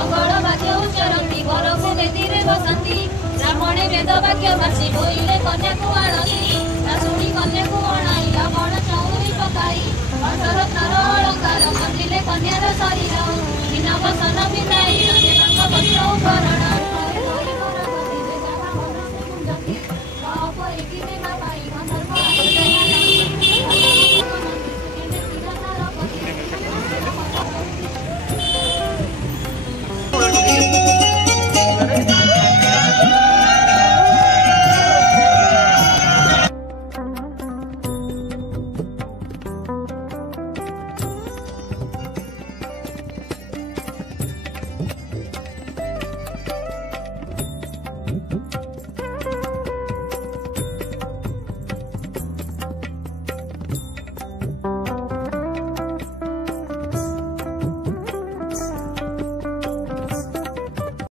मंगल वाक्य उच्चरती वरको बेदीरे बसंती ब्राह्मणे वेद वाक्य भाषी बोइले कन्या को आणती शाशुड़ी कन्या को अणाई लवण चौरी पकाई अठरत्नर अलंकार मंदिले कन्यार शरीर